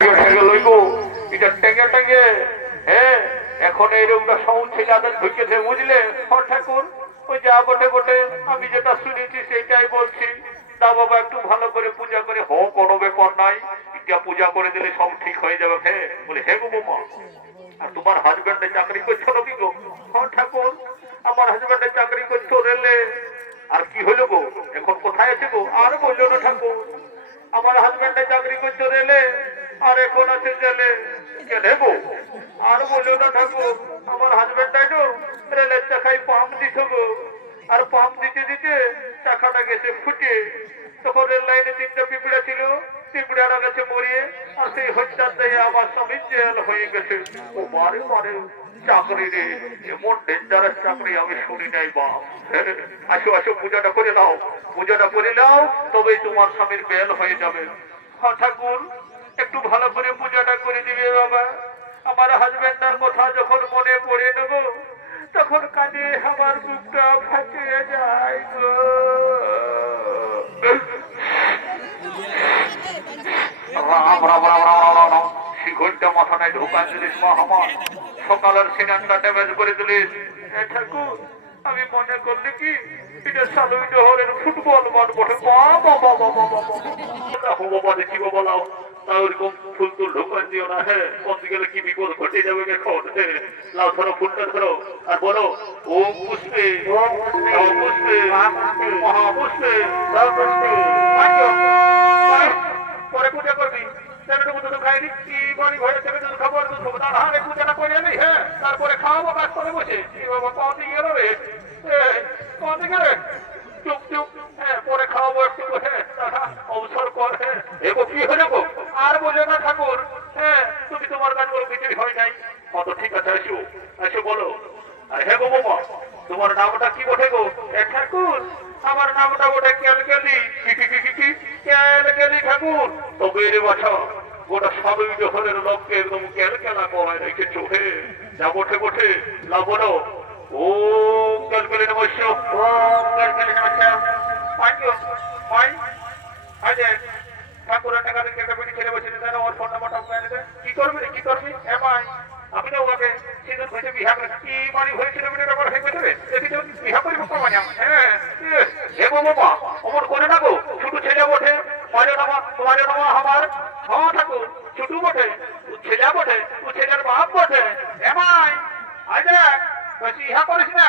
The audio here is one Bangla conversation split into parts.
এটা টেঙ্গে টেঙ্গে হ্যাঁ এখন এইরকমটা সব ছেলেদের ঢুকেছে বুঝলে ঠাকুর ওই যা বটে বটে আমি যেটা শুনেছি সেটাই বলছি তা বাবা একটু ভালো করে পূজা করে হো কোনো ব্যাপার নাই এটা পূজা করে দিলে সব ঠিক হয়ে যাবে হ্যাঁ বলে হে গো বোমা আর তোমার হাজবেন্ডে চাকরি করছো নাকি গো ঠাকুর আমার হাজবেন্ডে চাকরি করছো রেলে আর কি হইলো গো এখন কোথায় আছে গো আর বললো না ঠাকুর আমার হাজবেন্ডে চাকরি করছো রেলে আর এখন আছে জেলে গেলে গো আর বললো না ঠাকুর আমার হাজবেন্ডটাই তো রেলের চাকায় পাম্প দিত গো আর পাম্প দিতে দিতে চাকাটা গেছে ফুটে তখন রেল লাইনে তিনটা পিঁপড়া ছিল পিঁপড়ারা গেছে মরিয়ে আর সেই হত্যার দেয় আমার স্বামী জেল হয়ে গেছে ও মারে মারে চাকরি রে এমন ডেঞ্জারাস চাকরি আমি শুনি নাই বা আসো আসো পূজাটা করে নাও পূজাটা করে নাও তবেই তোমার স্বামীর বেল হয়ে যাবে হ্যাঁ ঠাকুর একটু ভালো করে পূজাটা করে দিবে বাবা আমার হাজবেন্ডার কথা যখন মনে পড়ে নেব তখন কাজে আমার বুকটা ফাটিয়ে যায় গো শিখরটা মাথায় ঢোকান দিলিস মা আমার সকালের সিনানটা ড্যামেজ করে দিলিস ঠাকুর আমি মনে করলি কি এটা সালুই শহরের ফুটবল মাঠ বটে বাবা বাবা বাবা বাবা দেখি বাবা লাও তা ওইরকম ফুল তুল ঢোকান দিও না হ্যাঁ পৌঁছে গেলে কি বিপদ ঘটে যাবে এখন লাও ধরো ফুলটা ধরো আর বলো ওম পুষ্পে পুষ্পে মহাপুষ্পে পরে পূজা করবি তারপরে খাওয়াবো কাজ করে বসে কমতে গেলে চুপ চুপ হ্যাঁ পরে খাওয়াবো একটু অবসর কর হ্যাঁ এগো কি হয়ে যাবো আর বলে না ঠাকুর হ্যাঁ তুমি তোমার কাজ করে কিছুই হয় নাই কত ঠিক আছে এসো এসো বলো আর হে গো বাবা তোমার নামটা কি বটে গো ঠাকুর আমার নামটা বটে ক্যালকেলি ক্যালকেলি ঠাকুর তবে রে বাছা গোটা সালুই জহরের লোককে একদম ক্যালকেলা করায় রেখেছো হে যা বটে বটে না বলো ও ক্যালকেলি নমস্য ওম ক্যালকেলি নমস্য ঠাকুরের টাকা থেকে বেটি ছেলে বসে দেন ওর ফোন নাম্বারটা কি করবি এমআই আমি তো ওকে সিঁদুর ঘষে বিহা করে কি মানে হয়েছিল মেয়েটা বড় হয়ে গেছে দেখি তো বিহা করি বাবা হ্যাঁ হে বাবা অমর করে না গো ছোট ছেলে বটে তোমার আমার হ্যাঁ ঠাকুর ছোট বটে ছেলে বটে ছেলের বাপ বটে এমআই আজ বেশি ইহা করিস না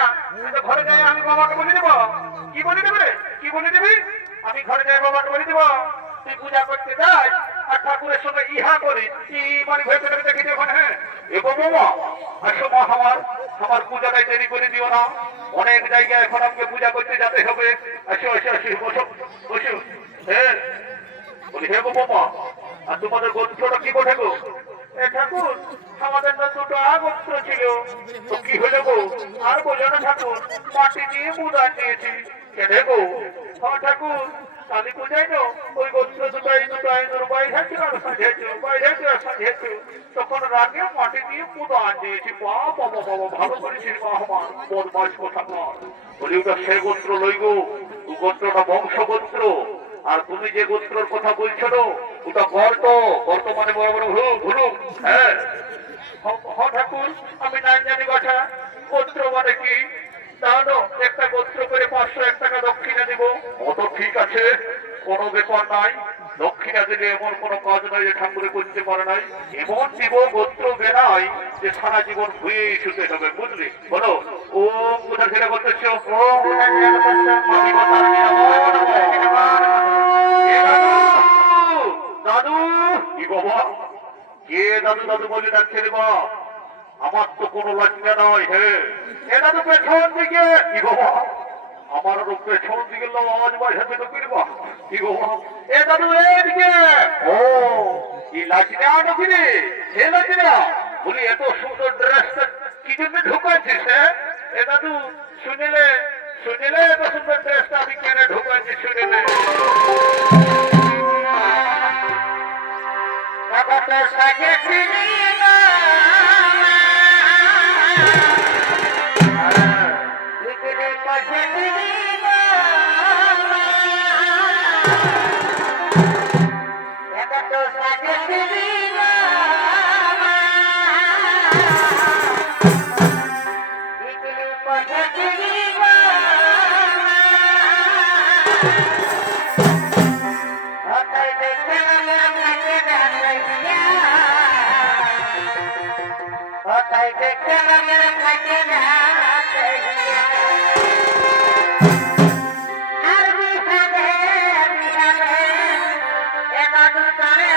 ঘরে যাই আমি বাবাকে বলে দেবো কি বলে দেবে কি বলে দিবি আমি ঘরে যাই বাবাকে বলে দেবো তুই পূজা করতে যাই আর ঠাকুরের সঙ্গে ইহা করি কি মানে ভেবে দেখি দেখো হ্যাঁ এগো বাবা আসো মা আমার পূজাটাই দেরি করে দিও না অনেক জায়গায় এখন আমাকে পূজা করতে যেতে হবে আসো আসো আসো বসো বসো হ্যাঁ বলি হে গো বাবা আর তোমাদের গোত্রটা কি বটে গো ঠাকুর আমাদের তো দুটো গোত্র ছিল তো কি হলো গো আর বলো না ঠাকুর মাটি দিয়ে মুদান দিয়েছি কেন গো হ্যাঁ ঠাকুর কালী পূজায় তো ওই গোত্র দুটাই সাজিয়েছে তখন রাগে মাটি দিয়ে মুদান দিয়েছি বাবা বাবা ভালো করেছিস মা আমার বদমাস কথা বলি ওটা সে গোত্র লই গো গোত্রটা বংশ গোত্র আর তুমি যে গোত্রের কথা বলছো ওটা গর্ত মানে বড় বড় ভুলুক হ্যাঁ ঠাকুর আমি নাই জানি কথা গোত্র মানে কি তাহলে একটা গোত্র করে 501 টাকা দক্ষিণা দিব অত ঠিক আছে কোনো ব্যাপার নাই দক্ষিণা দিলে এমন কোনো কাজ নয় যে ঠাকুরে করতে পারে নাই এমন দিব গোত্র বেড়াই যে সারা জীবন ঘুরে শুতে হবে বুঝলি বলো ও কোথা ছেলে করতেছ দাদু কি বাবা কে দাদু দাদু বলে ডাকছে রে বা আমার তো কোনো লজ্জা নয় হ্যাঁ এটা তো পেছন দিকে কি বাবা আমার পেছন দিকে আওয়াজ বাড়াতে তো কিরবা কি বাবা এ দাদু এদিকে ও কি লাজনা ঢুকিনি হে লাজনা বলি এত সুন্দর ড্রেসটা কি জন্য ঢুকাচ্ছিস হ্যাঁ এ দাদু শুনিলে এত সুন্দর ড্রেসটা আমি কেন ঢুকাচ্ছি শুনিলে Thank you. তাই দেখতে লাগের থাকে না আর বিহারে বিহারে এটা দুটারে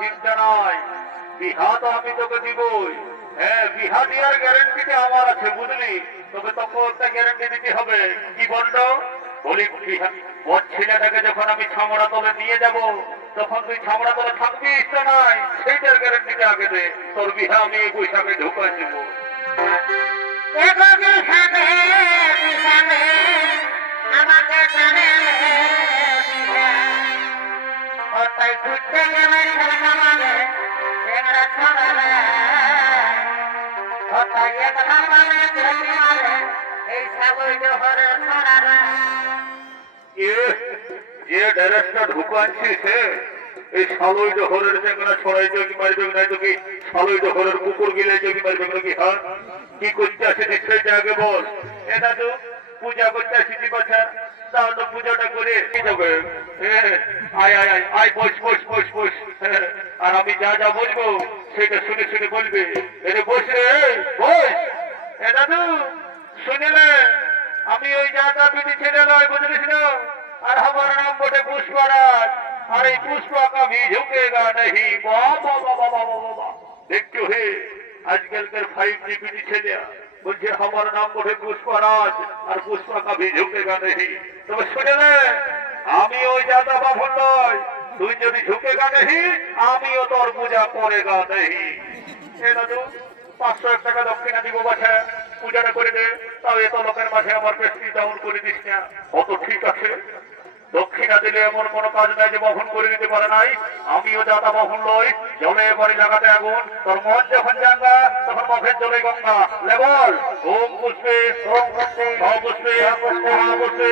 চিন্তা নয় বিহা তো আমি তোকে দিবই। হ্যাঁ, বিহা দেওয়ার গ্যারেন্টিটা আমার আছে বুঝলি, তবে তোকে একটা গ্যারেন্টি দিতে হবে। কি বলল বলি, ওর ছেলেটাকে যখন আমি ছামড়া তলে নিয়ে যাব তখন তুই ছামড়া তলে থাকবি ইচ্ছা নাই, সেইটার গ্যারেন্টিটা আগে দে। তোর বিহা আমি এই বৈশাখে ঢুকাই দেব। এগো বিহারে বিহারে আমাকে জানে তাই ঘুরতে গেলে খেলামালে এরা ছড়ালে তাই এক হামালে খেলিমালে এই সাগর জোহরে ছড়ালে যে ড্রেসটা ঢুকাচ্ছিস এই শালই ডহরের চেঙ্গা ছড়াই যোগী মারি যোগী নাই তো কি শালই ডহরের কুকুর গিলে যোগী মারি যোগী কি হ্যাঁ কি করতে আসিস সেইটা আগে বল। এটা তো পূজা করতে আসিছি বাছা, তাহলে পূজাটা করে কি যাবে। আয় আয় আয় আয় বস বস বস বস। আর আমি যা যা বলবো সেটা শুনে শুনে বলবে। এটা বস রে বস। এটা তো শুনিলে আমি ওই যাটা বিধি ছেড়ে নয় বুঝলিস না। আর আমার নাম বটে পুষ্পরাজ, আর এই पुष्पा कभी झुकेगा नहीं। बाबा बाबा बाबा बाबा देखते हे आजकल 5G বিধি ছেলে বলছে আমার নাম বটে পুষ্পরাজ আর पुष्पा कभी झुकेगा नहीं। তবে শুনে নে, আমি ওই যাটা বাভন নয়, তুই যদি ঝুঁকেগা नहीं আমিও তোর পূজা করেগা नहीं। এটা তো 500 টাকা দক্ষিণা দিব বাছা, পূজাটা করে দে। তাও এত লোকের মাঝে আমার পেস্টি ডাউন করে দিস না। অত ঠিক আছে, দক্ষিণা দিলে এমন কোনো কাজ নাই যে বহন করে দিতে পারে নাই। আমিও যাতা বহন লই, জলে বাড়ি লাগাতে আগুন, তোর মন যখন জাঙ্গা তখন মুখের জলে গঙ্গা। লেবল ওম পুষ্পে ওম পুষ্পে পুষ্পে পুষ্পে